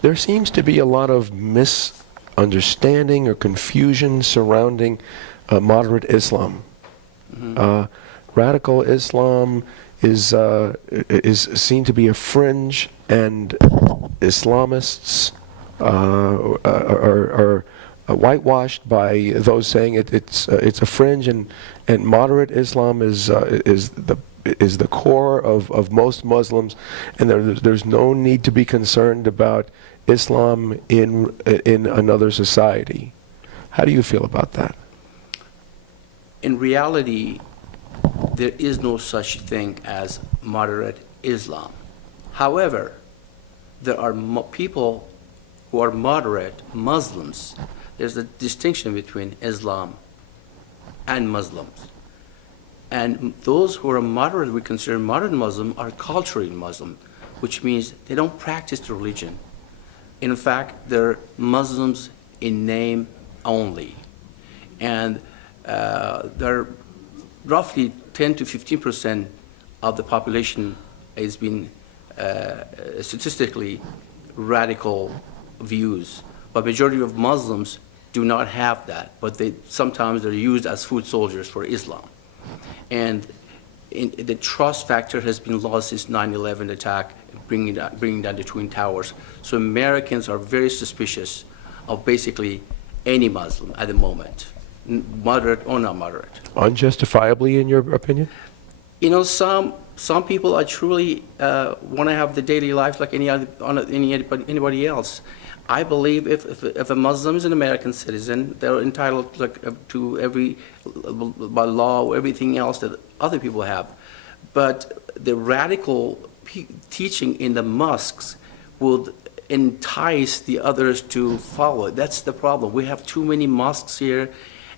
There seems to be a lot of misunderstanding or confusion surrounding moderate Islam. Radical Islam is seen to be a fringe, and Islamists are whitewashed by those saying it's a fringe, and moderate Islam is the core of most Muslims, and there's no need to be concerned about Islam in another society. How do you feel about that? In reality, there is no such thing as moderate Islam. However, there are people who are moderate Muslims. There's a distinction between Islam and Muslims. And those who are moderate, we consider moderate Muslim, are culturally Muslim, which means they don't practice the religion. In fact, they're Muslims in name only. And they're roughly 10 to 15% of the population has been statistically radical views. But majority of Muslims do not have that, but sometimes they're used as foot soldiers for Islam. And the trust factor has been lost since 9/11 attack, bringing down the Twin Towers. So Americans are very suspicious of basically any Muslim at the moment, moderate or not moderate. Unjustifiably, in your opinion? You know, some people are truly want to have the daily life like anybody else. I believe if a Muslim is an American citizen, they're entitled to every, by law, everything else that other people have. But the radical teaching in the mosques will entice the others to follow. That's the problem. We have too many mosques here,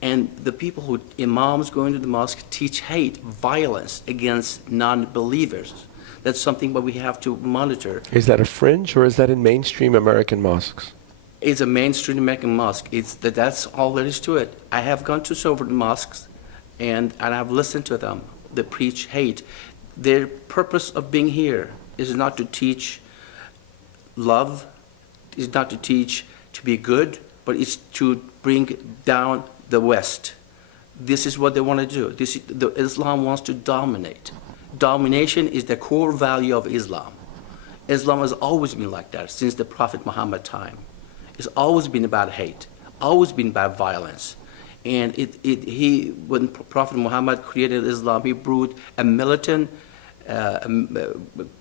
and the people who, imams going to the mosque, teach hate, violence against non-believers. That's something that we have to monitor. Is that a fringe, or is that in mainstream American mosques? It's a mainstream American mosque. That's all there is to it. I have gone to several mosques, and I've listened to them. They preach hate. Their purpose of being here is not to teach love, is not to teach to be good, but it's to bring down the West. This is what they want to do. Islam wants to dominate. Domination is the core value of Islam. Islam has always been like that since the Prophet Muhammad time. It's always been about hate, always been about violence. And when Prophet Muhammad created Islam, he brewed a militant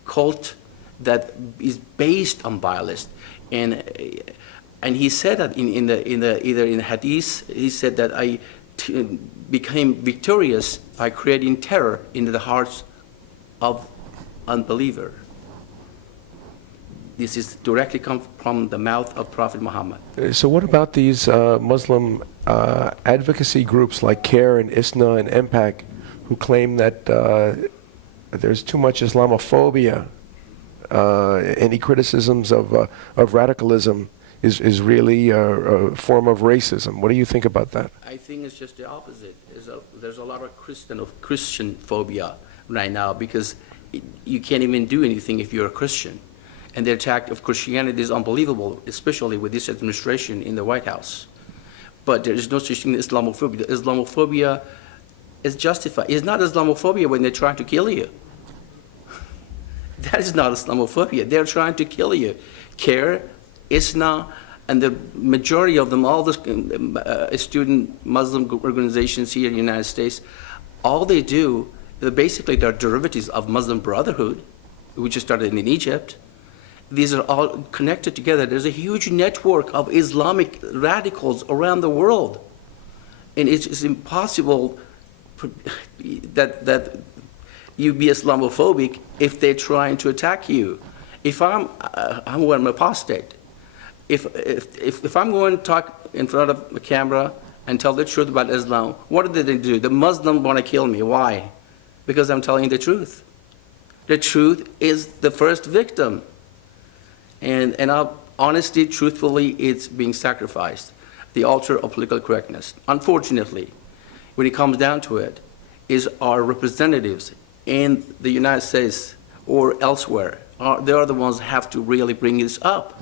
cult that is based on violence. And he said that either in hadith, he said that I became victorious by creating terror into the hearts of unbeliever. This is directly come from the mouth of Prophet Muhammad. So what about these Muslim advocacy groups like CARE and ISNA and MPAC, who claim that there's too much Islamophobia? Any criticisms of radicalism is really a form of racism. What do you think about that? I think it's just the opposite. There's a lot of Christian phobia right now, because you can't even do anything if you're a Christian. And the attack of Christianity is unbelievable, especially with this administration in the White House. But there is no such thing as Islamophobia. Islamophobia is justified. It's not Islamophobia when they're trying to kill you. That is not Islamophobia. They're trying to kill you. CARE, ISNA, and the majority of them, all the student Muslim organizations here in the United States, all they do, basically they're derivatives of Muslim Brotherhood, which started in Egypt. These are all connected together. There's a huge network of Islamic radicals around the world. And it's impossible that you be Islamophobic if they're trying to attack you. If I'm an apostate. If I'm going to talk in front of a camera and tell the truth about Islam, what did they do? The Muslims want to kill me. Why? Because I'm telling the truth. The truth is the first victim. And honesty, truthfully, it's being sacrificed. The altar of political correctness. Unfortunately, when it comes down to it, is our representatives in the United States or elsewhere, they are the ones who have to really bring this up.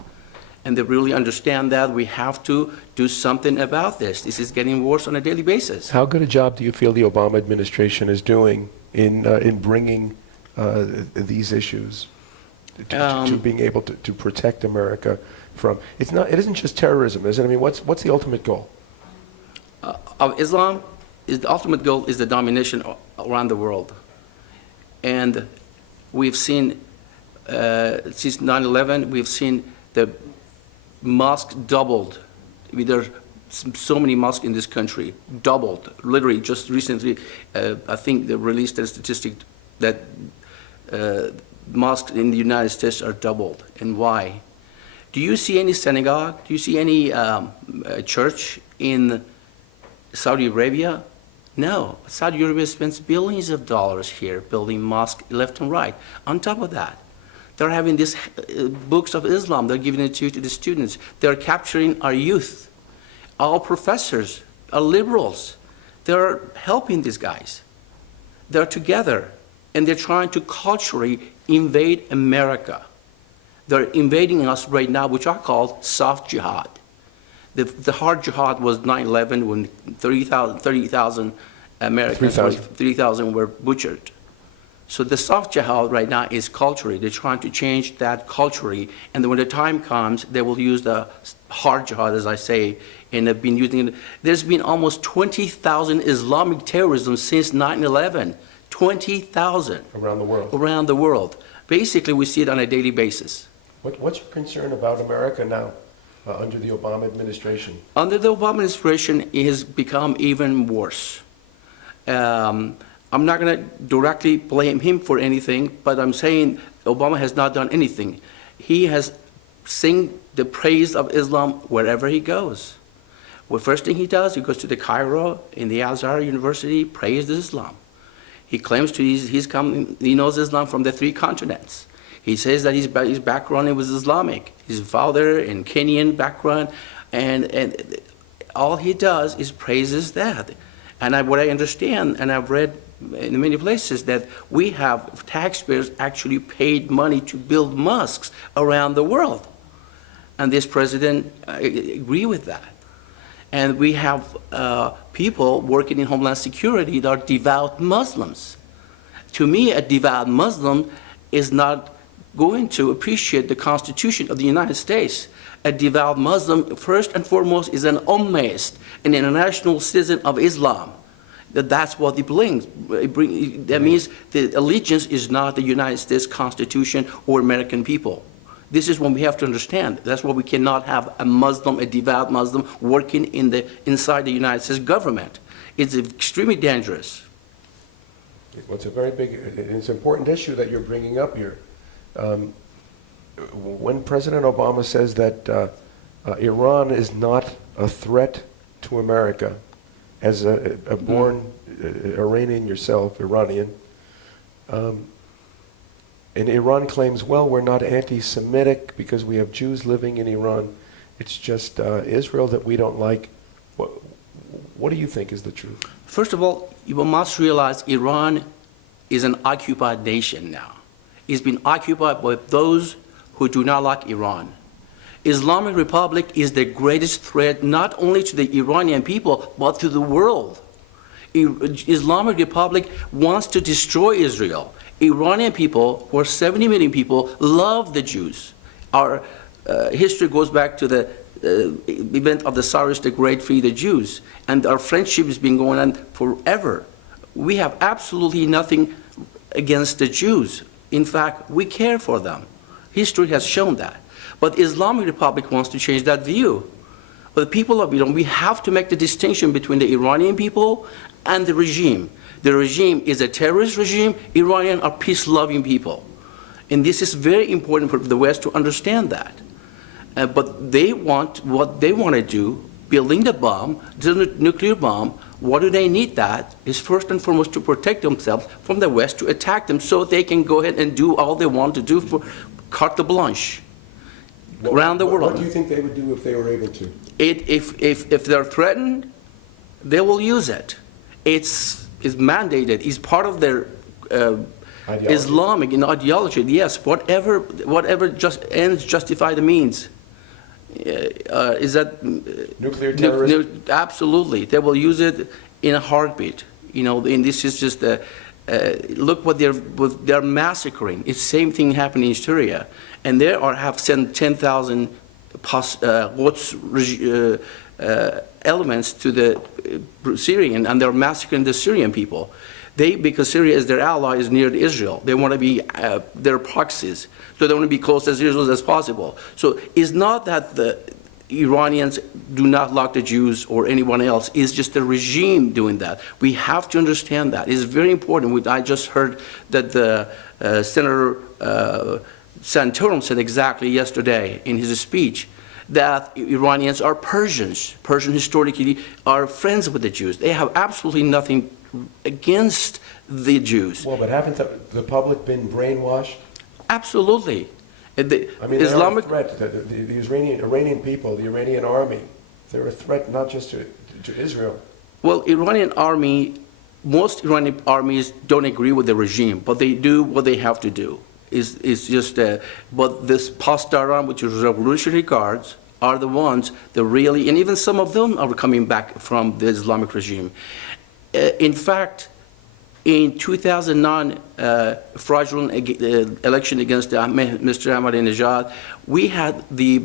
and they really understand that we have to do something about this. This is getting worse on a daily basis. How good a job do you feel the Obama administration is doing in bringing these issues to being able to protect America from? It isn't just terrorism, is it? I mean, what's the ultimate goal? Of Islam, the ultimate goal is the domination around the world. And we've seen, since 9/11, we've seen the mosque doubled. I mean, there are so many mosques in this country, doubled. Literally, just recently, I think they released a statistic that mosques in the United States are doubled. And why? Do you see any synagogue? Do you see any church in Saudi Arabia? No. Saudi Arabia spends billions of dollars here building mosques left and right. On top of that, they're having these books of Islam. They're giving it to the students. They're capturing our youth. Our professors, our liberals, they're helping these guys. They're together, and they're trying to culturally invade America. They're invading us right now, which I call soft jihad. The hard jihad was 9/11 when 30,000 Americans, 3,000 were butchered. So the soft jihad right now is culturally. They're trying to change that culturally, and then when the time comes, they will use the hard jihad, as I say, and have been using it. There's been almost 20,000 Islamic terrorism since 9/11. 20,000 Around the world. Around the world. Basically, we see it on a daily basis. What's your concern about America now under the Obama administration? Under the Obama administration, it has become even worse. I'm not going to directly blame him for anything, but I'm saying Obama has not done anything. He has sing the praise of Islam wherever he goes. Well, first thing he does, he goes to the Cairo in the Al-Azhar University, praises Islam. He claims he knows Islam from the 3 continents. He says that his background was Islamic. His father in Kenyan background, and all he does is praises that. And what I understand, and I've read in many places, that we have taxpayers actually paid money to build mosques around the world. And this president agree with that. And we have people working in Homeland Security that are devout Muslims. To me, a devout Muslim is not going to appreciate the Constitution of the United States. A devout Muslim, first and foremost, is an Ummahist, an international citizen of Islam. That's what it brings. That means the allegiance is not the United States Constitution or American people. This is what we have to understand. That's why we cannot have a Muslim, a devout Muslim, working inside the United States government. It's extremely dangerous. Well, it's a very big, it's an important issue that you're bringing up here. When President Obama says that Iran is not a threat to America, as a born Iranian yourself, Iranian, and Iran claims, well, we're not anti-Semitic because we have Jews living in Iran. It's just Israel that we don't like. What do you think is the truth? First of all, you must realize Iran is an occupied nation now. It's been occupied by those who do not like Iran. Islamic Republic is the greatest threat not only to the Iranian people, but to the world. Islamic Republic wants to destroy Israel. Iranian people, who are 70 million people, love the Jews. Our history goes back to the event of the Cyrus the Great free the Jews, and our friendship has been going on forever. We have absolutely nothing against the Jews. In fact, we care for them. History has shown that. But Islamic Republic wants to change that view. But the people of Iran, we have to make the distinction between the Iranian people and the regime. The regime is a terrorist regime. Iranians are peace-loving people. And this is very important for the West to understand that. But they want what they want to do, building the bomb, the nuclear bomb. What do they need that? Is first and foremost to protect themselves from the West, to attack them so they can go ahead and do all they want to do for carte blanche around the world. What do you think they would do if they were able to? If they're threatened, they will use it. It's mandated. It's part of their Islamic ideology. Yes, whatever just ends justify the means. Is that Nuclear terrorism? Absolutely. They will use it in a heartbeat. You know, and this is just look what they're massacring. It's the same thing happening in Syria, and they have sent 10,000 elements to the Syrian, and they're massacring the Syrian people. Because Syria is their ally, is near to Israel. They want to be their proxies, so they want to be close as Israel as possible. So it's not that the Iranians do not like the Jews or anyone else. It's just the regime doing that. We have to understand that. It's very important. I just heard that the Senator Santorum said exactly yesterday in his speech that Iranians are Persians. Persians historically are friends with the Jews. They have absolutely nothing against the Jews. Well, but haven't the public been brainwashed? Absolutely. I mean, Islamic threat. The Iranian people, the Iranian army, they're a threat not just to Israel. Well, Iranian army, most Iranian armies don't agree with the regime, but they do what they have to do. It's just, but this Pasdaran, which is Revolutionary Guards, are the ones that really, and even some of them are coming back from the Islamic regime. In fact, in 2009 fraudulent election against Mr. Ahmadinejad, we had the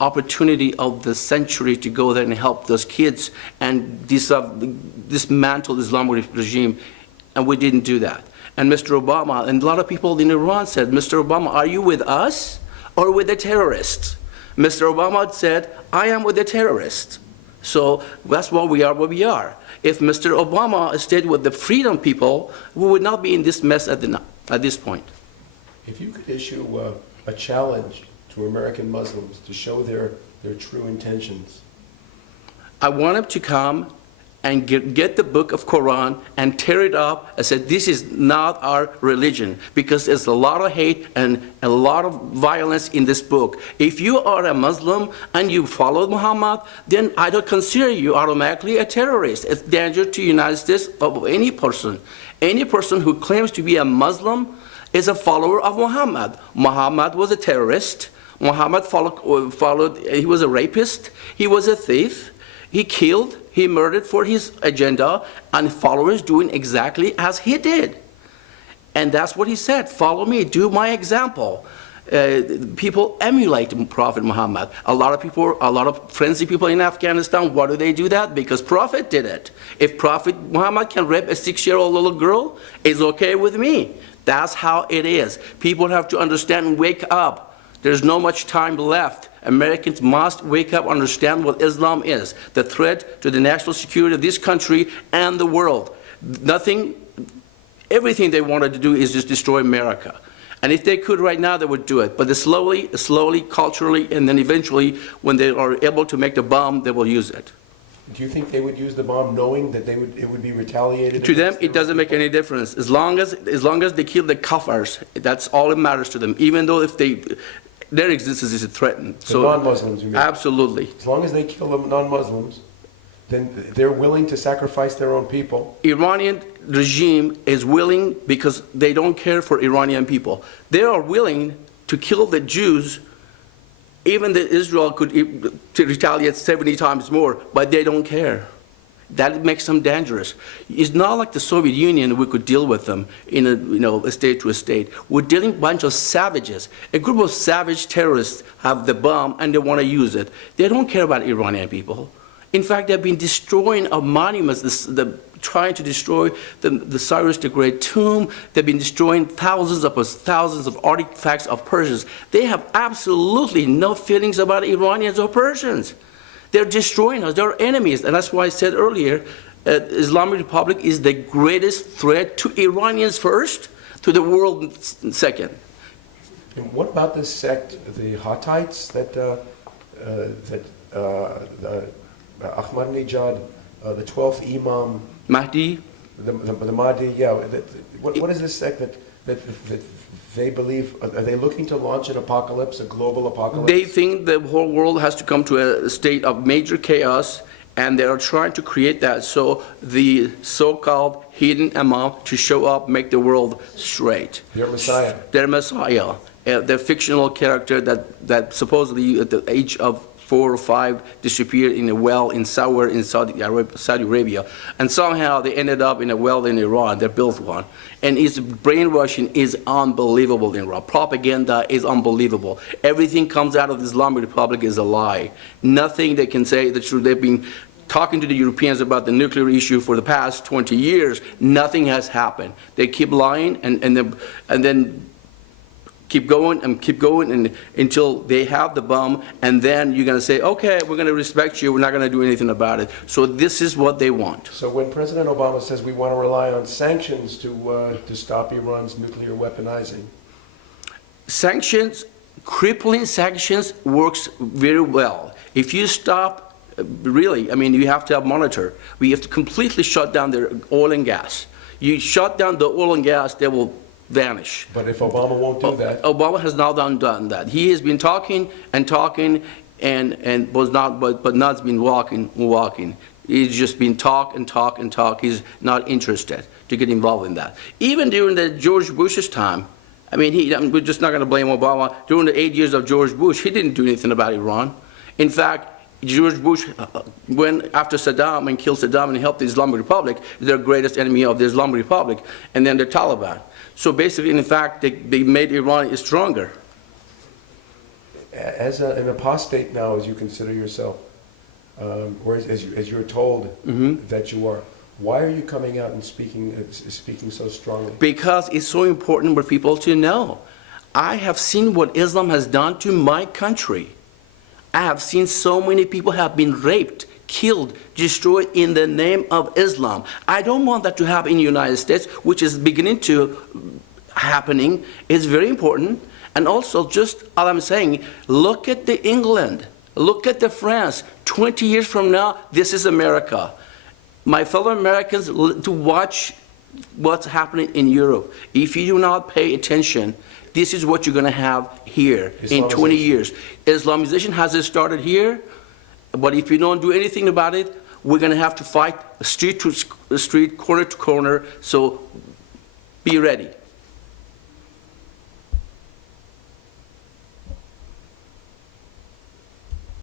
opportunity of the century to go there and help those kids and dismantle the Islamic regime, and we didn't do that. And Mr. Obama, and a lot of people in Iran said, Mr. Obama, are you with us or with the terrorists? Mr. Obama said, I am with the terrorists. So that's why we are where we are. If Mr. Obama stayed with the freedom people, we would not be in this mess at this point. If you could issue a challenge to American Muslims to show their true intentions. I want them to come and get the book of Quran and tear it up and say, this is not our religion, because there's a lot of hate and a lot of violence in this book. If you are a Muslim and you follow Muhammad, then I don't consider you automatically a terrorist. It's danger to the United States of any person. Any person who claims to be a Muslim is a follower of Muhammad. Muhammad was a terrorist. Muhammad followed, he was a rapist. He was a thief. He killed, he murdered for his agenda, and followers doing exactly as he did. And that's what he said, follow me, do my example. People emulate Prophet Muhammad. A lot of frenzy people in Afghanistan, why do they do that? Because Prophet did it. If Prophet Muhammad can rape a 6-year-old little girl, it's okay with me. That's how it is. People have to understand and wake up. There's no much time left. Americans must wake up, understand what Islam is, the threat to the national security of this country and the world. Everything they wanted to do is just destroy America. And if they could right now, they would do it. But slowly, culturally, and then eventually, when they are able to make the bomb, they will use it. Do you think they would use the bomb knowing that it would be retaliated? To them, it doesn't make any difference. As long as they kill the kafirs, that's all that matters to them. Even though if their existence is threatened. The non-Muslims, you mean? Absolutely. As long as they kill the non-Muslims, then they're willing to sacrifice their own people. Iranian regime is willing because they don't care for Iranian people. They are willing to kill the Jews, even that Israel could retaliate 70 times more, but they don't care. That makes them dangerous. It's not like the Soviet Union, we could deal with them in a state to a state. We're dealing with a bunch of savages. A group of savage terrorists have the bomb and they want to use it. They don't care about Iranian people. In fact, they've been destroying our monuments, trying to destroy the Cyrus the Great tomb. They've been destroying thousands of artifacts of Persians. They have absolutely no feelings about Iranians or Persians. They're destroying us. They're enemies. And that's why I said earlier, Islamic Republic is the greatest threat to Iranians first, to the world second. And what about this sect, the Huttites, that Ahmadinejad, the 12th Imam, Mahdi? the Mahdi, yeah. What is this sect that they believe? Are they looking to launch an apocalypse, a global apocalypse? They think the whole world has to come to a state of major chaos, and they are trying to create that. So the so-called hidden Imam to show up, make the world straight. Their Messiah. Their Messiah. the fictional character that supposedly at the age of 4 or 5 disappeared in a well in Saudi Arabia, and somehow they ended up in a well in Iran. They built one, and his brainwashing is unbelievable in Iran. Propaganda is unbelievable. Everything comes out of the Islamic Republic is a lie. Nothing they can say the truth. They've been talking to the Europeans about the nuclear issue for the past 20 years. Nothing has happened. They keep lying and then keep going and until they have the bomb, and then you're going to say, okay, we're going to respect you, we're not going to do anything about it. So this is what they want. So when President Obama says we want to rely on sanctions to stop Iran's nuclear weaponizing, Sanctions, crippling sanctions works very well. If you stop, really, I mean, you have to have monitor. We have to completely shut down their oil and gas. You shut down the oil and gas, they will vanish. but if Obama won't do that, Obama has now done that. He has been talking and talking and was not, but not been walking. He's just been talk and talk and talk. He's not interested to get involved in that. Even during the George Bush's time, I mean, we're just not going to blame Obama. During the 8 years of George Bush, he didn't do anything about Iran. In fact, George Bush went after Saddam and killed Saddam and helped the Islamic Republic, their greatest enemy of the Islamic Republic, and then the Taliban. So basically, in fact, they made Iran stronger. as an apostate now, as you consider yourself, or as you're told that you are, why are you coming out and speaking so strongly? Because it's so important for people to know. I have seen what Islam has done to my country. I have seen so many people have been raped, killed, destroyed in the name of Islam. I don't want that to happen in the United States, which is beginning to happening. It's very important. And also, just all I'm saying, look at the England, look at the France. 20 years from now, this is America. My fellow Americans, to watch what's happening in Europe. If you do not pay attention, this is what you're going to have here in 20 years. Islamization has started here, but if you don't do anything about it, we're going to have to fight street to street, corner to corner, so be ready.